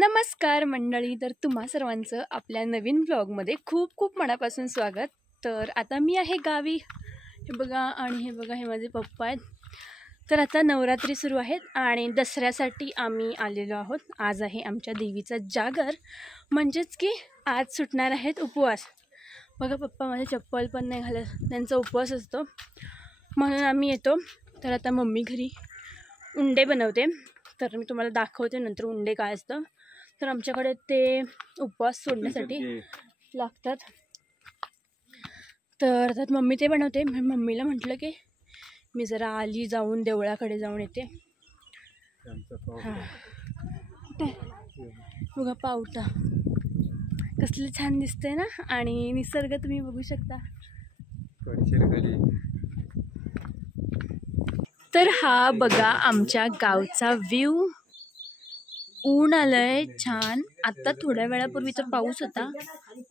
नमस्कार मंडळी, तर तुम्हा सर्वांचं आपल्या नवीन ब्लॉगमध्ये खूप खूप मनापासून स्वागत. तर आता मी आहे गावी, हे बघा, आणि हे बघा, हे माझे पप्पा आहेत. तर आता नवरात्री सुरू आहेत आणि दसऱ्यासाठी आम्ही आलेलो आहोत. आज आहे आमच्या देवीचा जागर, म्हणजेच की आज सुटणार आहेत उपवास. बघा, पप्पा माझे चप्पल पण नाही घालत, त्यांचा उपवास असतो म्हणून आम्ही येतो. तर आता मम्मी घरी उंडे बनवते, तर मी तुम्हाला दाखवते नंतर उंडे काय असतं. तर आमच्याकडे ते उपवास सोडण्यासाठी लागतात. तर त्यात मम्मी ते बनवते. मम्मीला म्हटलं की मी जरा आली जाऊन देवळाकडे जाऊन येते. हां, बघा पावटा कसलं छान दिसतंय ना, आणि निसर्ग तुम्ही बघू शकता. तर हा बघा आमच्या गावचा व्ह्यू. ऊन आलंय छान. आता थोड्या वेळापूर्वी तर पाऊस होता,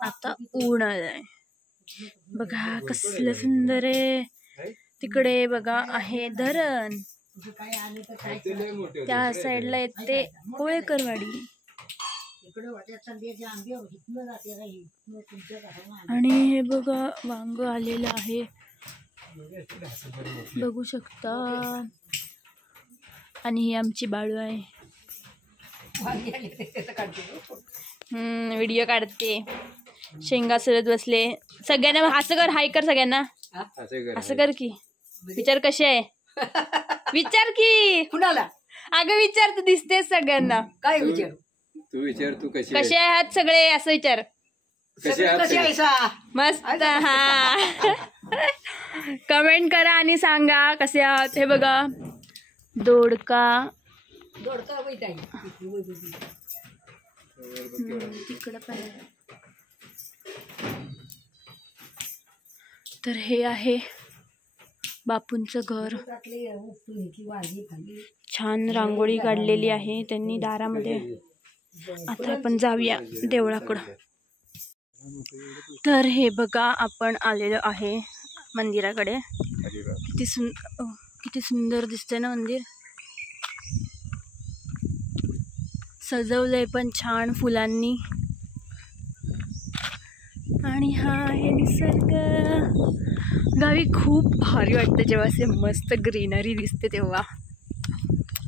आता ऊन आलंय. बघा कसलं सुंदर आहे. तिकडे बघा आहे धरण, त्या साईडला येते कोळेकरवाडी, आणि हे बघा वांग आलेलं आहे, बघू शकता. आणि ही आमची बाळू आहे, व्हिडिओ काढते, शेंगा सरत बसले. सगळ्यांना असं कर, हाय कर सगळ्यांना, असं कर की. विचार कशी आहे, विचार की कुणाला. अगं विचार, तू दिसतेस सगळ्यांना. काय विचार? तू विचार, तू कसे आहात सगळे, असं विचार. मस्त. हा, कमेंट करा आणि सांगा कसे आहात. हे बघा दोडका, तिकडं पण. तर हे आहे बापूंचं घर. छान रांगोळी काढलेली आहे त्यांनी दारामध्ये. आता आपण जाऊया देवळाकडं. तर हे बघा आपण आलेलो आहे मंदिराकडे. किती सुंदर दिसतंय ना मंदिर. सजवलंय पण छान फुलांनी. आणि हा आहे निसर्ग. गावी खूप भारी वाटतं जेव्हा असे मस्त ग्रीनरी दिसते तेव्हा.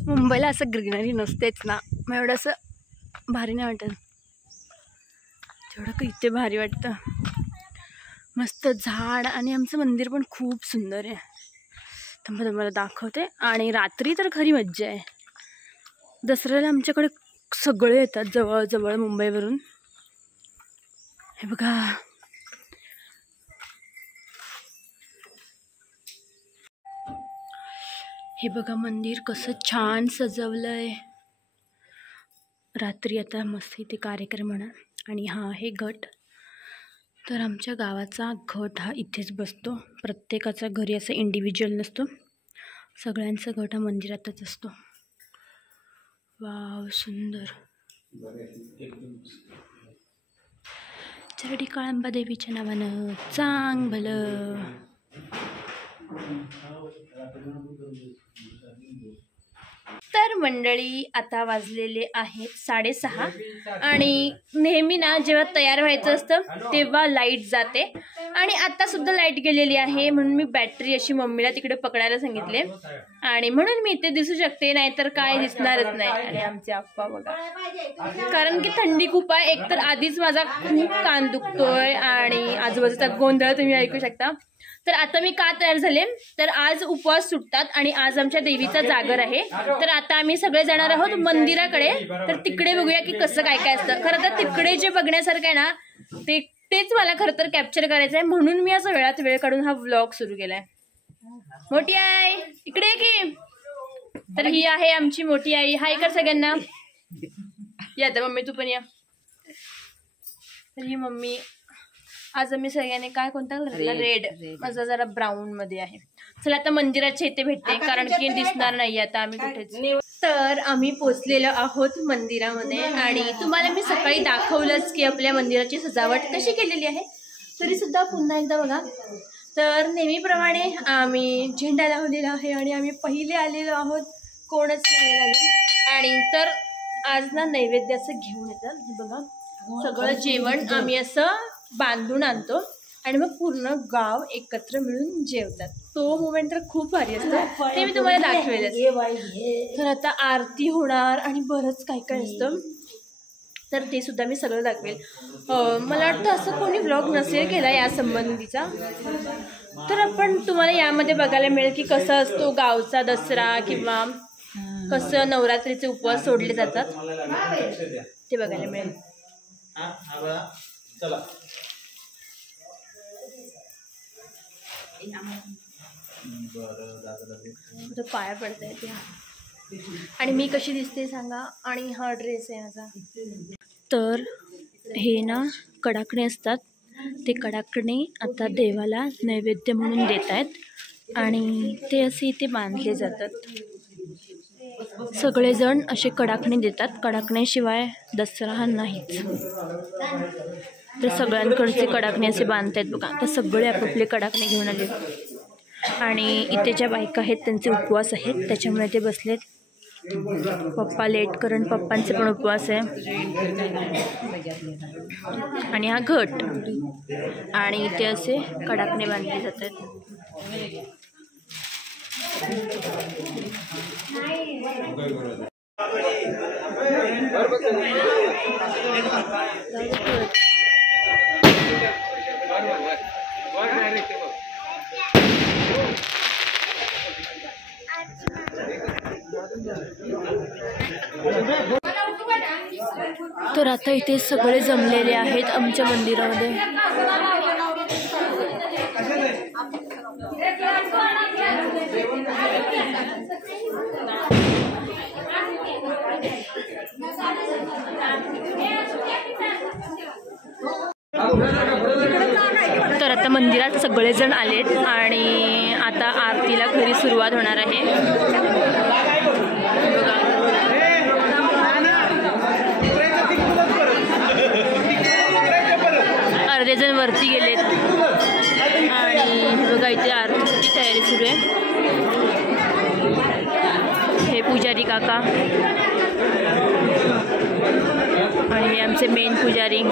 मुंबईला असं ग्रीनरी नसतेच ना, मग एवढं असं भारी नाही वाटत. तेवढं का इथे भारी वाटतं. मस्त झाड, आणि आमचं मंदिर पण खूप सुंदर आहे. तर मग तुम्हाला दाखवते. आणि रात्री तर खरी मज्जा आहे. दसऱ्याला आमच्याकडे सगळे येतात जवळ मुंबईवरून. हे बघा, हे बघा मंदिर कसं छान सजवलंय. रात्री आता मस्त इथे कार्यक्रम होणार. आणि हा आहे घट. तर आमच्या गावाचा घट हा इथेच बसतो. प्रत्येकाचा घरी असं इंडिव्हिज्युअल नसतो, सगळ्यांचा घट हा मंदिरातच असतो. वाव, सुंदर. चरडी काळंबा देवीच्या नावानं चांग भलं. तर मंडळी आता वाजलेले आहेत 6:30. आणि नेहमी ना जेव्हा तयार व्हायचं असतं तेव्हा लाईट जाते, आणि आता सुद्धा लाईट गेलेली आहे. म्हणून मी बॅटरी अशी मम्मीला तिकडे पकडायला सांगितले, आणि म्हणून मी इथे दिसू शकते, नाहीतर काय दिसणारच नाही. आणि आमचे आप्पा बघा, कारण की थंडी खूप आहे. एकतर आधीच माझा खूप कान दुखतोय आणि आजूबाजूचा गोंधळ तुम्ही ऐकू शकता. तर आता मी का तयार झाले, तर आज उपवास सुटतात आणि आज आमच्या देवीचा जागर आहे. तर आता आम्ही सगळे जाणार आहोत मंदिराकडे. तर तिकडे बघूया की कसं काय काय असतं. खरं तर तिकडे जे बघण्यासारखं आहे ना, तेच मला खरं तर कॅप्चर करायचं आहे, म्हणून मी असं वेळात वेळ काढून हा व्लॉग सुरू केलाय. मोठी आई इकडे की. तर ही आहे आमची मोठी आई. हाय कर सगळ्यांना. या तर मम्मी, तू पण या. तर ही मम्मी. आज आम्ही सगळ्यांनी काय, कोणता कलर? रेड. माझा जरा ब्राऊन मध्ये आहे. चला आता मंदिराच्या इथे भेटते, कारण की दिसणार नाही आता आम्ही कुठेच. तर आम्ही पोचलेलो आहोत मंदिरामध्ये, आणि तुम्हाला मी सकाळी दाखवलंच की आपल्या मंदिराची सजावट कशी केलेली आहे. तरी सुद्धा पुन्हा एकदा बघा. तर नेहमीप्रमाणे आम्ही झेंडा लावलेला आहे, आणि आम्ही पहिले आलेलो आहोत, कोणच नाही आले. आणि तर आज ना नैवेद्याचं घेऊन येतात. हे बघा सगळं जेवण आम्ही असं बांधून आणतो आणि मग पूर्ण गाव एकत्र मिळून जेवतात. तो मोमेंट तर खूप भारी असतो, ते मी तुम्हाला दाखवेलच. तर आता आरती होणार आणि बरंच काय काय असतं, तर ते सुद्धा मी सगळं दाखवेल. मला वाटतं असं कोणी व्लॉग नसेल केला या संबंधीचा, तर आपण तुम्हाला यामध्ये बघायला मिळेल की कसं असतो गावचा दसरा किंवा कसं नवरात्रीचे उपवास सोडले जातात ते बघायला मिळेल. पाया पडता येते आणि मी कशी दिसते सांगा. आणि हा ड्रेस आहे माझा. तर हे ना कडाकणे असतात, ते कडाकणे आता देवाला नैवेद्य म्हणून देत आहेत आणि ते असे इथे बांधले जातात. सगळेजण असे कडाकणे देतात, कडाकण्याशिवाय दसरा हा नाहीच. तर सगळ्यांकडचे कडाकणे असे बांधतायत बघा. तर सगळे आपापले कडाकणे घेऊन आले आणि इथे ज्या बायका आहेत त्यांचे उपवास आहेत त्याच्यामुळे ते बसलेत. पप्पा लेट, कारण पप्पांचे पण उपवास आहे. आणि हा घट आणि इथे असे कडाकणे बांधले जातात. तर आता इथे सगळे जमलेले आहेत आमच्या मंदिरामध्ये. तर आता मंदिरात सगळेजण आलेत आणि आता आरतीला खरी सुरुवात होणार आहे. बघा अर्धे जण वरती गेलेत आणि बघा इथे आरतीची तयारी सुरू आहे. हे पुजारी काका आणि हे आमचे मेन पुजारी.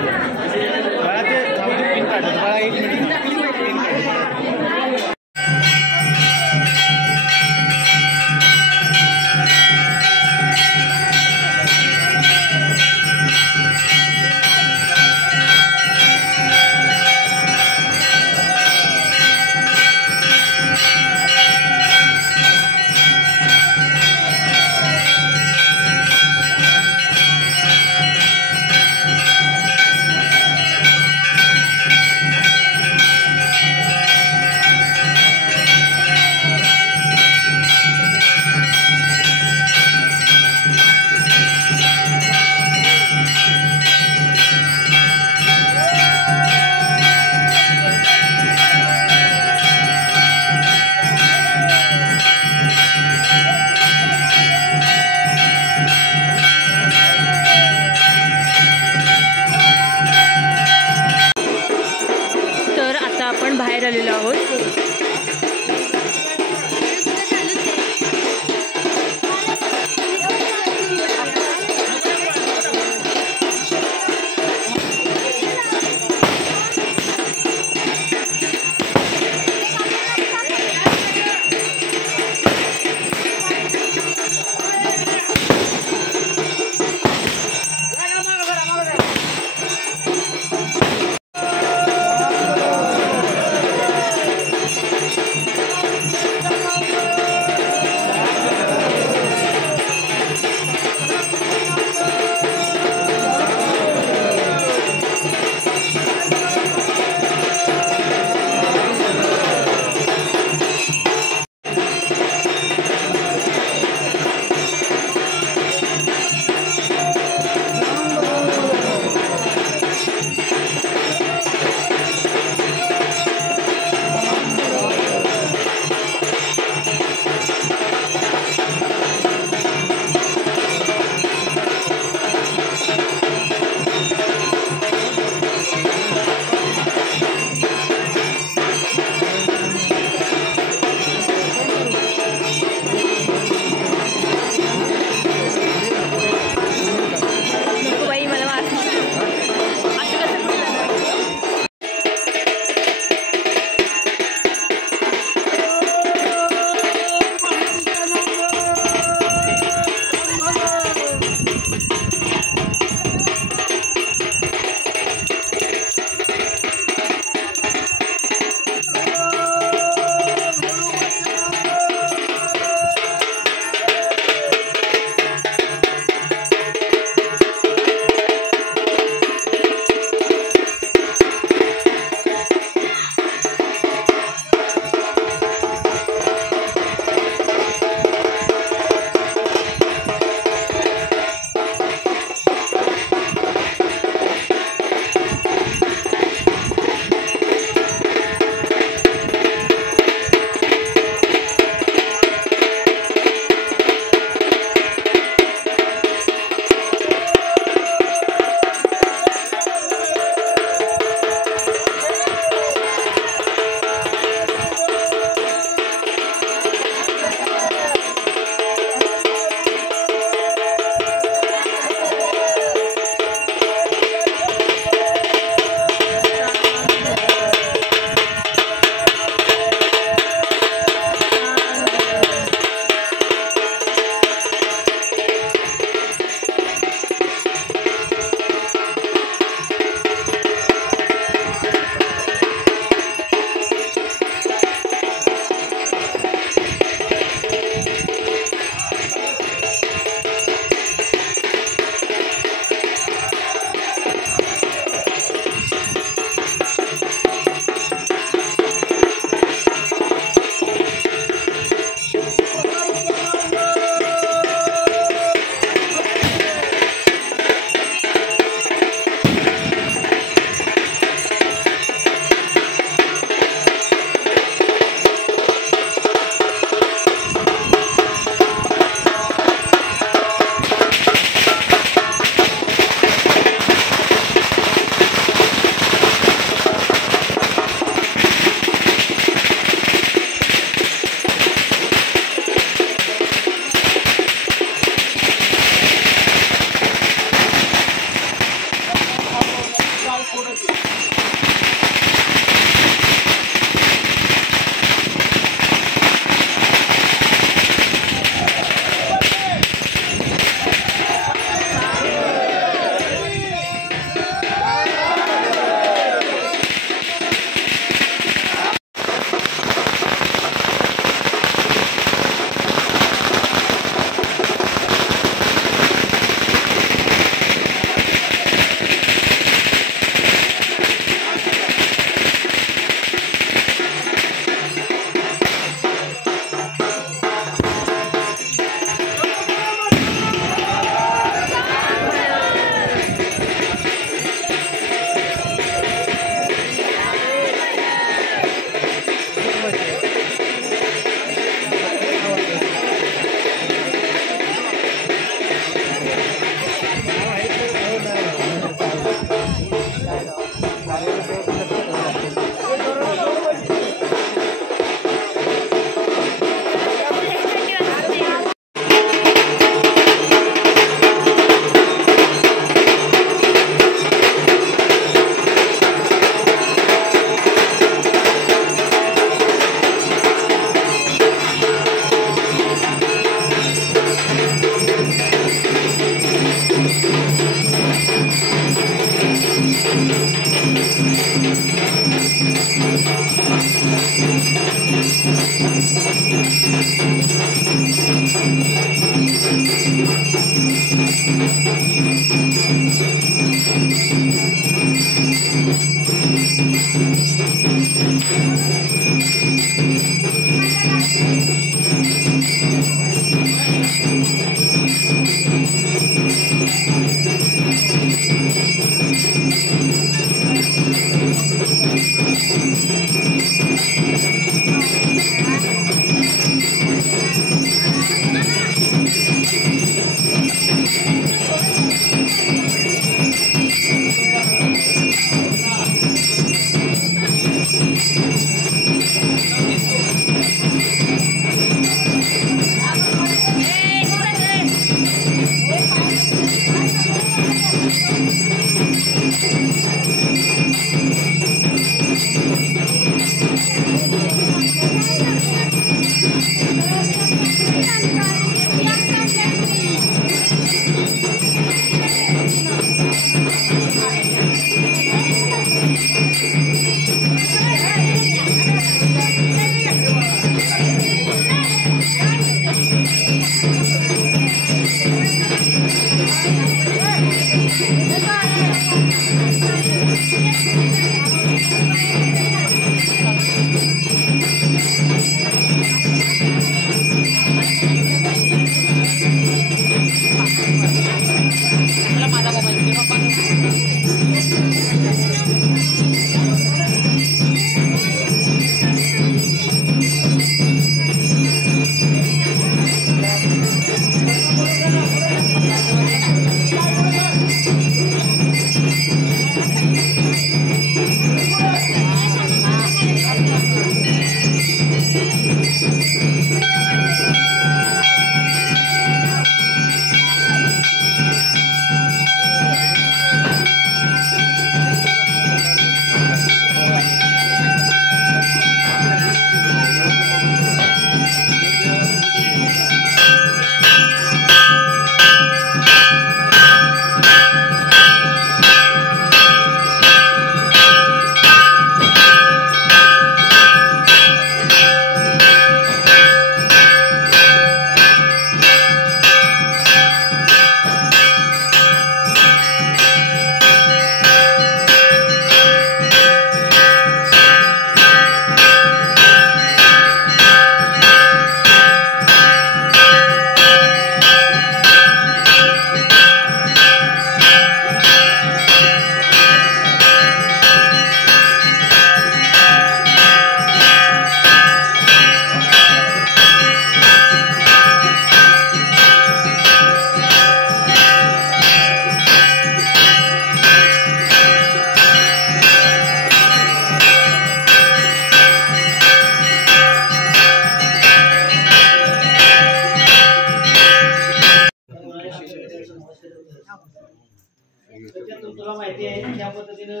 तुला माहिती आहे त्या पद्धतीनं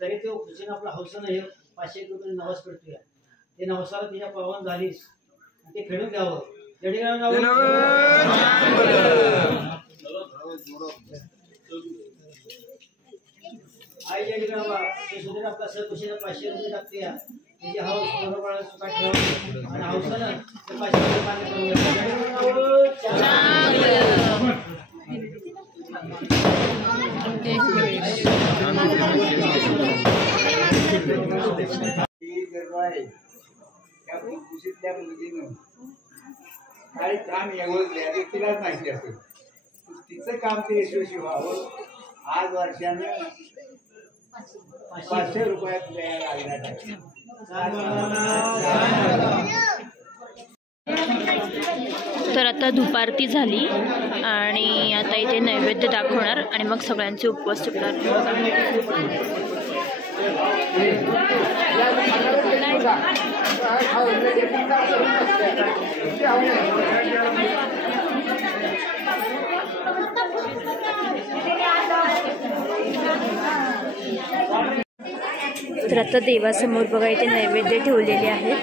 तरी तो खुशीनं आपला हौसनं हे 500 रुपये नवस करतोय ते नवसाला तिच्या पावन झालीस ते खेळून घ्यावं आई सुधीर आपला सहकुशीनं 500 रुपये टाकते त्याची हौस बरोबर सुखात ठेवा आणि हौसनं ते 500 रुपये पाणी काही काम एवढं तिलाच माहिती असेल तिचं काम ते यशस्वी व्हावं आज वर्षानं 500 रुपयात तर आता दुपारती झाली आणि आता इथे नैवेद्य दाखवणार आणि मग सगळ्यांचे उपवास सुटणार. तर आता देवासमोर बघा इथे नैवेद्य ठेवलेले आहेत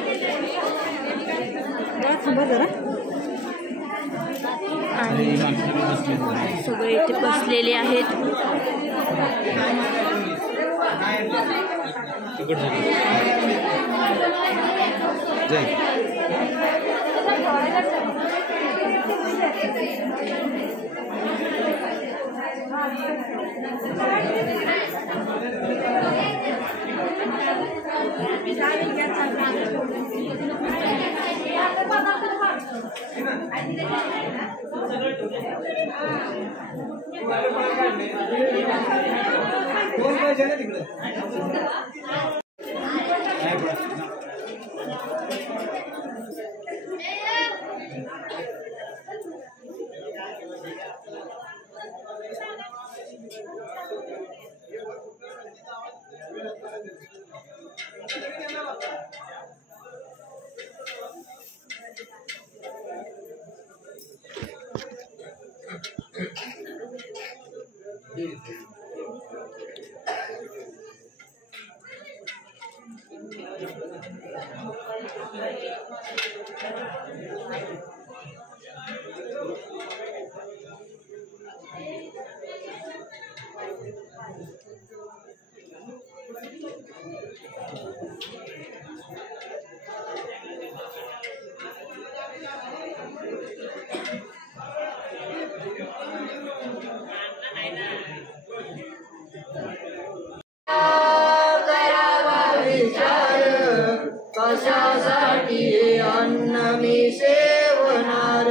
आणि सगळे इथे बसलेले आहेत. जय कशासाठी अन्न मी सेवनार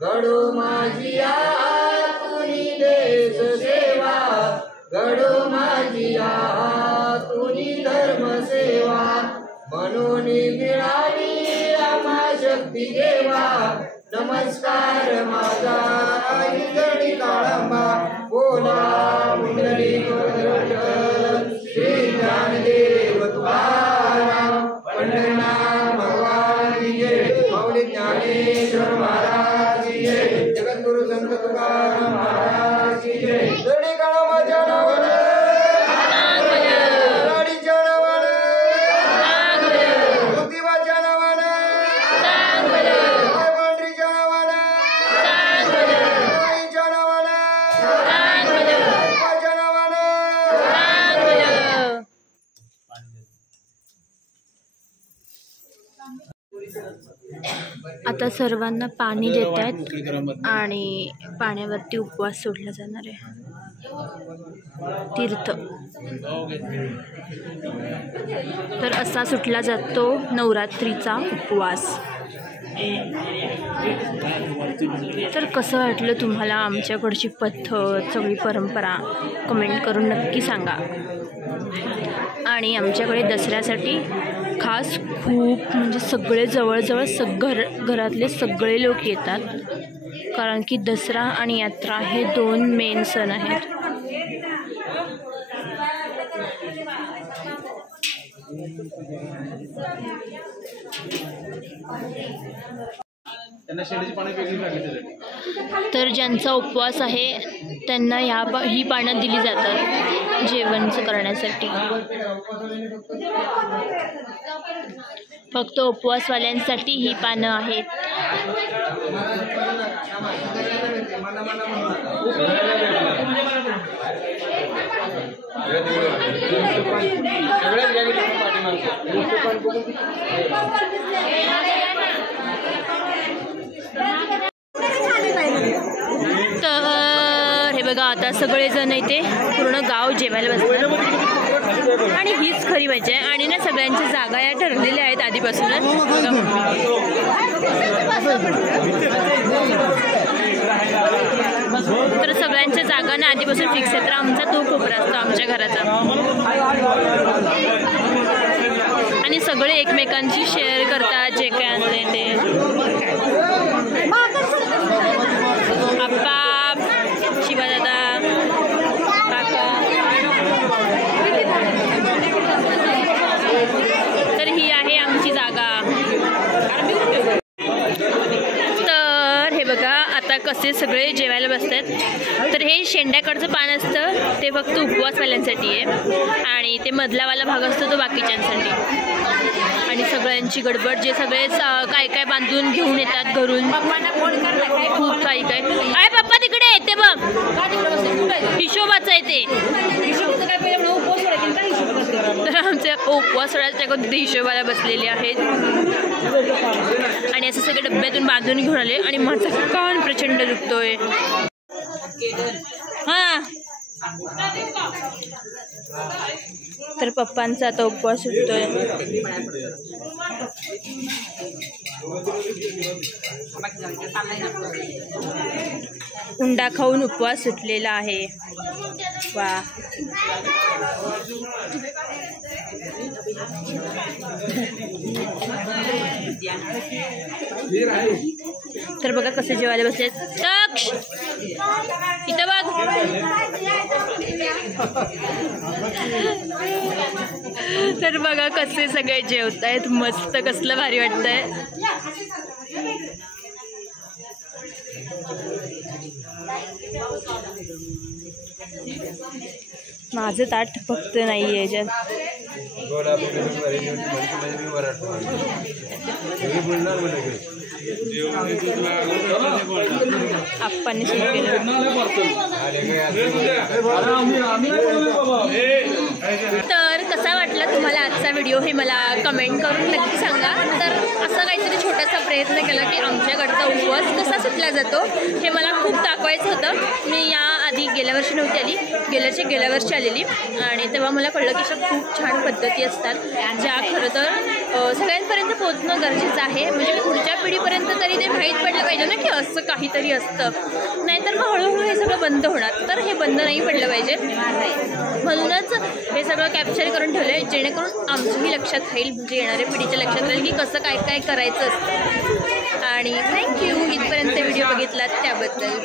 घडो माझी आतुनी देश सेवा घडो माझी आतुनी धर्म सेवा म्हणून मिळाली आम्हा शक्ती देवा नमस्कार माझा गणी काळंबा बोला मुंडली श्री ज्ञानदेव तुकाराम पंढरीनाथ भगवान की जय माऊली ज्ञानेश्वर महाराज की जय जगद्गुरु संत तुकाराम महाराज की जय गणी काळंबाच्या नावाने गाडीच्या नावाने ज्योतिबाच्या नावाने पांढरीच्या नावाने आईच्या नावाने बाप्पाच्या नावाने आता सर्वांना पाणी देत आहेत आणि पाण्यावरती उपवास सोडला जाणार आहे. तीर्थ तर असा सुटला जातो नवरात्रीचा उपवास. तर कसं वाटलं तुम्हाला आमच्याकडची पद्धत सगळी परंपरा कमेंट करून नक्की सांगा. आणि आमच्याकडे दसऱ्यासाठी खास खूप म्हणजे सगळे जवळजवळ घरातले सगळे लोक येतात, कारण की दसरा आणि यात्रा हे 2 मेन सण आहेत. तर ज्यांचा उपवास आहे त्यांना ही पानं दिली जातात जेवण करण्यासाठी. फक्त उपवासवाल्यांसाठी ही पानं आहेत. तर हे बघा आता सगळेजण इथे पूर्ण गाव जेवायला बसतात आणि हीच खरी मजा आहे. आणि ना सगळ्यांच्या जागा या ठरलेल्या आहेत आधीपासूनच. तर सगळ्यांच्या जागा ना आधीपासून फिक्स आहे. तर आमचा तो कोपरा असतो आमच्या घराचा आणि सगळे एकमेकांशी शेअर करतात जे काय आणले ते. आप्पा, शिवादादा, काका. तर ही आहे आमची जागा. तर हे बघा आता कसे सगळे जेवायला बसतात. तर हे शेंड्याकडचं पान असतं ते फक्त उपवासवाल्यांसाठी आहे आणि ते मधलावाला भाग असतो तो बाकीच्यांसाठी. आणि सगळ्यांची गडबड, जे सगळे काय काय बांधून घेऊन येतात घरून, खूप काही काय. अरे पप्पा तिकडे येते बघ, हिशोबाचं आहे ते. तर आमचे उपवास सोडायच्या हिशोबाला बसलेले आहेत आणि असं सगळे डब्यातून बांधून घेऊन आले. आणि माझा कान प्रचंड दुखतोय. हा तर पप्पांचा आता उपवास सुटतोय. उंडा खाऊन उपवास सुटलेला आहे. वा. तर बघा कसे जेवायला बसले. तक्ष इथं बघ. तर बघा कसे सगळे जेवतायत. मस्त कसलं भारी वाटतंय. माझं ताट फक्त नाही आहे याच्यात. आप्पांनी सुरू केलं. तर कसा वाटला तुम्हाला आजचा व्हिडिओ हे मला कमेंट करून नक्की सांगा. तर असा काहीतरी छोटासा प्रयत्न केला की आमच्याकडचा उपवास कसा सुटला जातो हे मला खूप दाखवायचं होतं. मी या आधी गेल्या वर्षी नव्हती आली, गेल्या वर्षी आलेली आणि तेव्हा मला कळलं की अशा खूप छान पद्धती असतात ज्या खरं तर सगळ्यांपर्यंत पोहोचणं गरजेचं आहे. म्हणजे पुढच्या पिढीपर्यंत तरी ते माहीत पडलं पाहिजे ना की असं काहीतरी असतं. नाहीतर मग हळूहळू हे सगळं बंद होणार. तर हे बंद नाही पडलं पाहिजे. म्हणूनच हे सगळं कॅप्चर करून ठेवलं आहे जेणेकरून आमच्याही लक्षात राहील, म्हणजे येणाऱ्या पिढीच्या लक्षात राहील की कसं काय काय करायचं असतं. आणि थँक्यू इथपर्यंत व्हिडिओ बघितलात त्याबद्दल.